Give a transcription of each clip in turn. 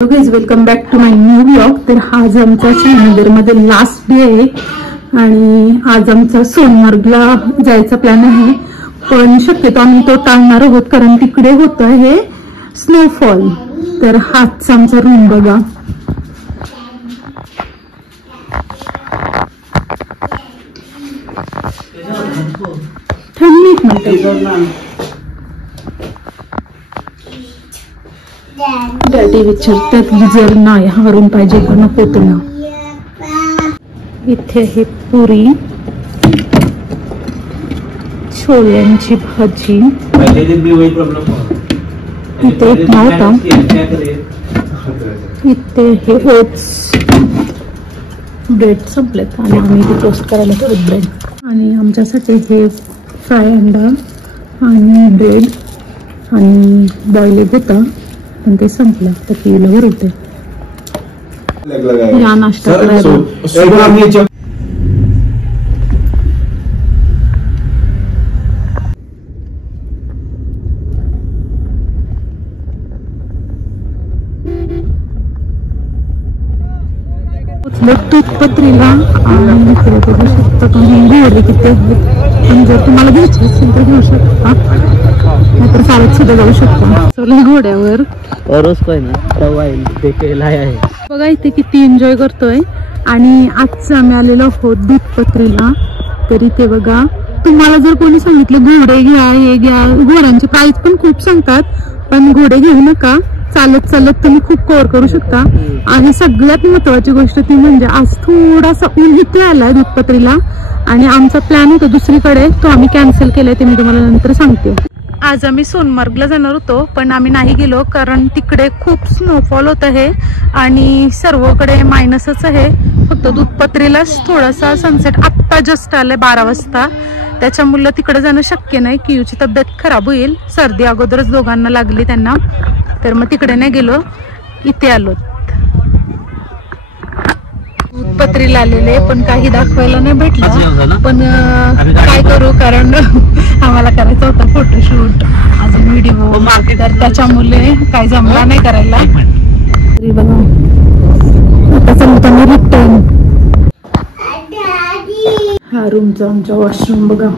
Guys welcome back to my new vlog. तर आज आमचा श्रीनगरमध्ये लास्ट डे आहे आणि आज आमचा सोनमार्गला जायचा प्लॅन आहे, पण शक्यतो आम्ही तो टाळणार आहोत कारण तिकडे होत आहे स्नोफॉल। तर हाच आमचा रूम बघा, थंडीत म्हणतात। डॅडी विचारतात गिझर नाही हा रूम पाहिजे का नको तुला। इथे आहे पुरी, छोल्यांची भाजी, इथे एक नव्हता, इथे हे ओट्स, ब्रेड संपलेत आणि आम्ही ते टोस्ट करायला ठेवत ब्रेड, आणि आमच्यासाठी हे फ्राय अंडा आणि ब्रेड आणि बॉईल एग होता पण ते संपलं, तर पिलं होते या नाश्ता करायला। दूधपत्रीला आणि इकडे बघू शकता तुम्ही घोडे किती आहेत, पण जर तुम्हाला घ्यायचे असेल तर घेऊ शकता, नाहीतर चालत सुद्धा जाऊ शकता। चला घोड्यावर बघा इथे किती एन्जॉय करतोय। आणि आज आम्ही आलेलो आहोत दूधपत्रीला, तर इथे बघा तुम्हाला जर कोणी सांगितलं घोडे घ्या हे घ्या, घोड्यांची प्राइस पण खूप सांगतात, पण घोडे घेऊ नका, चालत चालत तुम्ही खूप कव्हर करू शकता। आणि सगळ्यात महत्वाची गोष्ट ती म्हणजे आज थोडासा ऊन इथे आलाय दूधपत्रीला आणि आमचा प्लॅन होता दुसरीकडे, तो आम्ही कॅन्सल केलाय, ते मी तुम्हाला नंतर सांगते। आज आम्ही सोनमार्गला जाणार होतो पण आम्ही नाही गेलो कारण तिकडे खूप स्नोफॉल होत आहे आणि सर्वकडे मायनसच आहे, फक्त दूधपत्रीलाच थोडासा सनसेट आत्ता जस्ट आलाय 12 वाजता, त्याच्यामुळे तिकडे जाणं शक्य नाही। कियूची तब्येत खराब होईल, सर्दी अगोदरच दोघांना लागली त्यांना, तर मग तिकडे नाही गेलो, इथे आलो। दूधपत्रीला आलेले पण काही दाखवायला नाही भेटलं, पण काय करू कारण आम्हाला करायचं होतं फोटोशूट अजून व्हिडिओ, तर त्याच्यामुळे काही जमला नाही करायला। आता चलता मी रिटर्न। हा रूमचा आमचा वॉशरूम बघा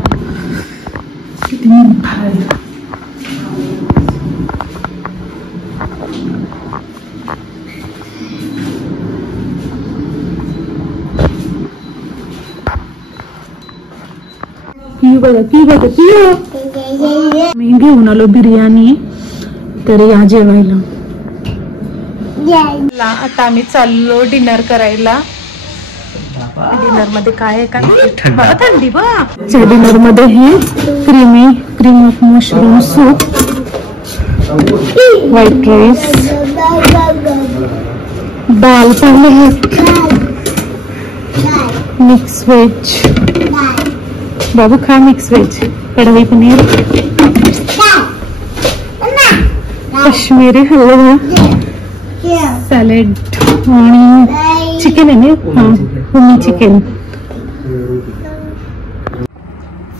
किती मोठा आहे। मी घेऊन आलो बिर्याणी, तर या जेवायला। आता आम्ही चाललो डिनर करायला। डिनर मध्ये काय आहे का बघा, थंडी बघा। डिनर मध्ये हे cream of mushroom soup, white rice, दाल पनीर, मिक्स वेज, बाबू खा मिक्स वेज, कढई पनीर, काश्मीरी हलवा, सॅलेड आणि चिकन आहे ना, हा chicken.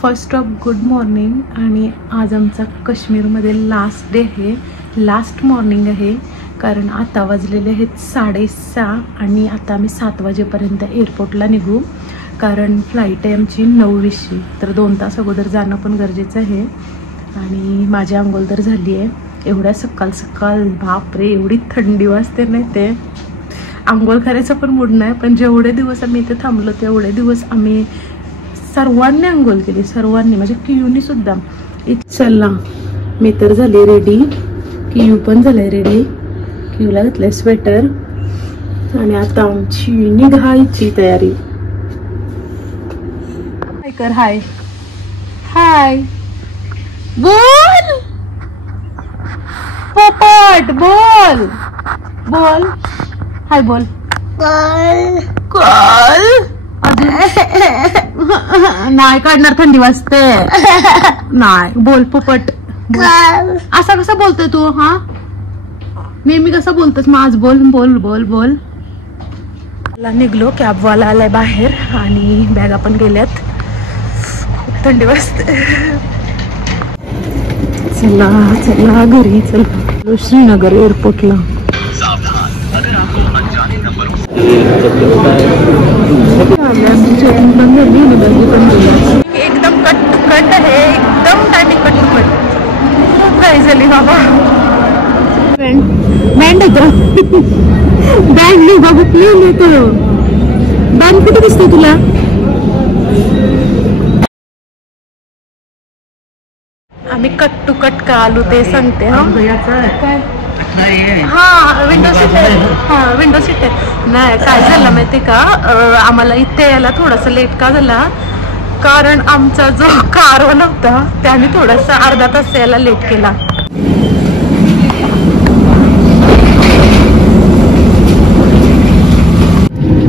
First of good morning, आणि आज आमचा काश्मीरमध्ये लास्ट डे आहे, लास्ट मॉर्निंग आहे, कारण आता वाजलेले आहेत 6:30 आणि आता आम्ही 7 वाजेपर्यंत एअरपोर्टला निघू, कारण फ्लाईट आहे आमची 9:20, तर 2 तास अगोदर जाणं पण गरजेचं आहे। आणि माझी आंघोळ तर झाली आहे, एवढ्या सकाळ सकाळ बापरे एवढी थंडी वाजते नाही, ते आंघोळ करायचं पण मूड नाही, पण जेवढे दिवस आम्ही इथे थांबलो तेवढे दिवस आम्ही सर्वांनी आंघोळ केली, सर्वांनी म्हणजे कियूनी सुद्धा। चला मी तर झाली रेडी, कियू पण झालंय रेडी, कियूला घातलंय स्वेटर आणि आता आमची निघायची तयारी। कर हाय हाय बोल, पोपट बोल, बोल हाय बोल, कॉल नाही काढणार, थंडी वाजते नाही, बोल पोपट असा कसा बोलतोय तू, हा नेहमी कसा बोलतोस, मग आज बोल बोल बोल बोल। निघलो, कॅबवाला आलाय बाहेर आणि बॅगा पण गेल्यात, थंडी वाजते। चला चला घरी चला, श्रीनगर एअरपोर्टला। एकदम कट आहे, एकदम टायमिंग कट काय झाली बाबा. बँड होतो बँड नाही बाबा, प्लेन येतो. बँड कुठे दिसतो तुला? आम्ही कट टू कट का आलो ते सांगते. हा विंडो सीट आहे. हा विंडो सीट आहे. नाही काय झालं माहिती का, आम्हाला इथे यायला थोडासा लेट का झाला, कारण आमचा जो कारवाला होता त्याने थोडासा अर्धा तास यायला लेट केला.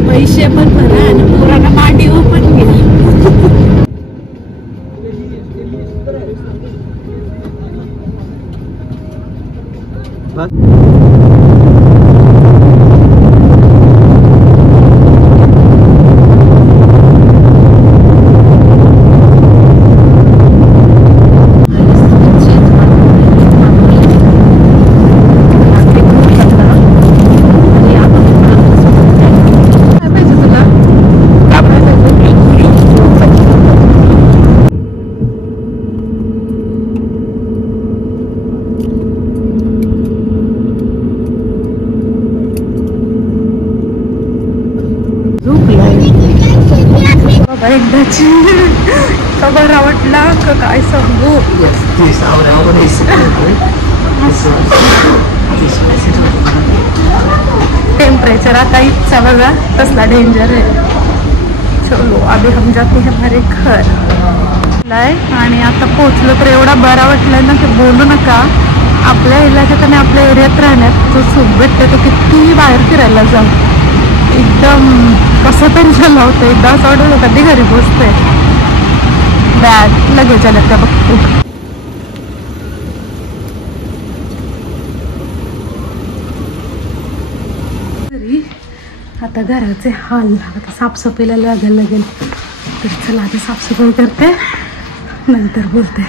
पैसे पण भरा आणि पुराणा मांडीव पण घ्या. एकदाची बरा वाटला का काय सांगू. टेम्परेचर आता इच्छा बघा कसला डेंजर आहे. चलो अभी हम जाते हैं हमारे घर. आणि आता पोहोचलो तर एवढा बरा वाटलाय ना की बोलू नका. आपल्या इलाक्यात आणि आपल्या एरियात राहण्यात जो सुख भेटते तो किती बाहेर फिरायला जाऊ एकदम कसं तरी झालं होतं. एकदा असं वाटलं कधी घरी पोचते. बॅग लगेच आल्या त्या बघते. तरी आता घराचे हाल, आता साफसफाईला लागायला लागेल. तर चला आता साफसफाई करते, नंतर बोलते.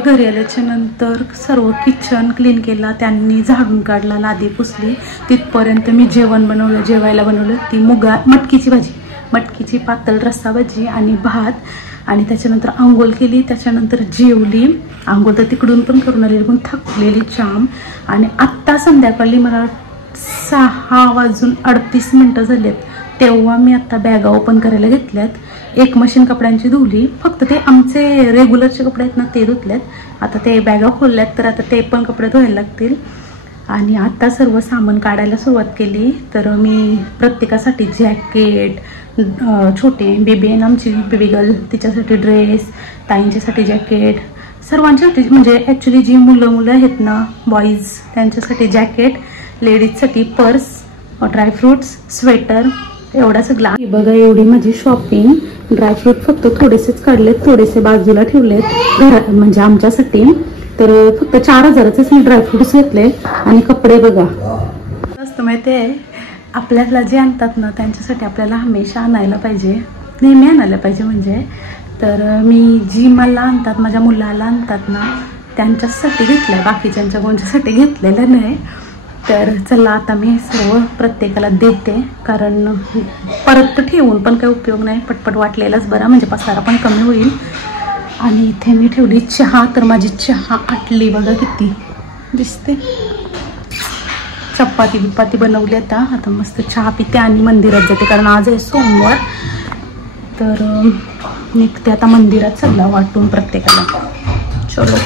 घरी आल्याच्या नंतर सर्व किचन क्लीन केला, त्यांनी झाडून काढला, लादी पुसली. तिथपर्यंत मी जेवण बनवलं, जेवायला बनवलं. ती मटकीची भाजी, मटकीची पातळ रस्सा भाजी आणि भात. आणि त्याच्यानंतर आंघोळ केली, त्याच्यानंतर जेवली. आंघोळ तर तिकडून पण करून आलेली, पण थकलेली जाम. आणि आत्ता संध्याकाळी मला 6:38 झालेत, तेव्हा मी आता बॅगा ओपन करायला घेतल्यात. एक मशीन कपड्यांची धुवली, फक्त ते आमचे रेग्युलरचे कपडे आहेत ना ते धुतलेत. आता ते बॅगा खोलल्यात तर आता ते पण कपडे धुवायला लागतील. आणि आता सर्व सामान काढायला सुरुवात केली. तर मी प्रत्येकासाठी जॅकेट, छोटे बेबी आहे आमची बेबी गर्ल, तिच्यासाठी ड्रेस, ताईंच्यासाठी जॅकेट, सर्वांच्यासाठी म्हणजे ॲक्च्युली जी मुलं आहेत ना बॉईज त्यांच्यासाठी जॅकेट, लेडीजसाठी पर्स, ड्रायफ्रूट्स, स्वेटर, एवढा सगळा. बघा एवढी माझी शॉपिंग. ड्रायफ्रूट फक्त थोडेसेच काढलेत, थोडेसे बाजूला ठेवलेत घरात म्हणजे आमच्यासाठी. तर फक्त 4,000च मी ड्रायफ्रुट्स घेतले. आणि कपडे बघा मस्त माहिती आहे, आपल्याला जे आणतात ना त्यांच्यासाठी आपल्याला हमेशा आणायला पाहिजे, नेहमी आणायला पाहिजे. म्हणजे तर मी जी मला आणतात, माझ्या मुलाला आणतात ना त्यांच्यासाठी घेतलंय, बाकीच्यांच्या कोणच्यासाठी घेतलेलं नाही. तर चला आता मी सर्व प्रत्येकाला देते, कारण परत ठेवून पण काही उपयोग नाही. पटपट वाटलेलाच बरा, म्हणजे पसारा पण कमी होईल. आणि इथे मी ठेवली चहा. तर माझी चहा आटली बघा किती दिसते. चपाती बिपाती बनवली. आता मस्त चहा पिते आणि मंदिरात जाते, कारण आज आहे सोमवार. तर निघते आता मंदिरात सगळं वाटून प्रत्येकाला. चलो.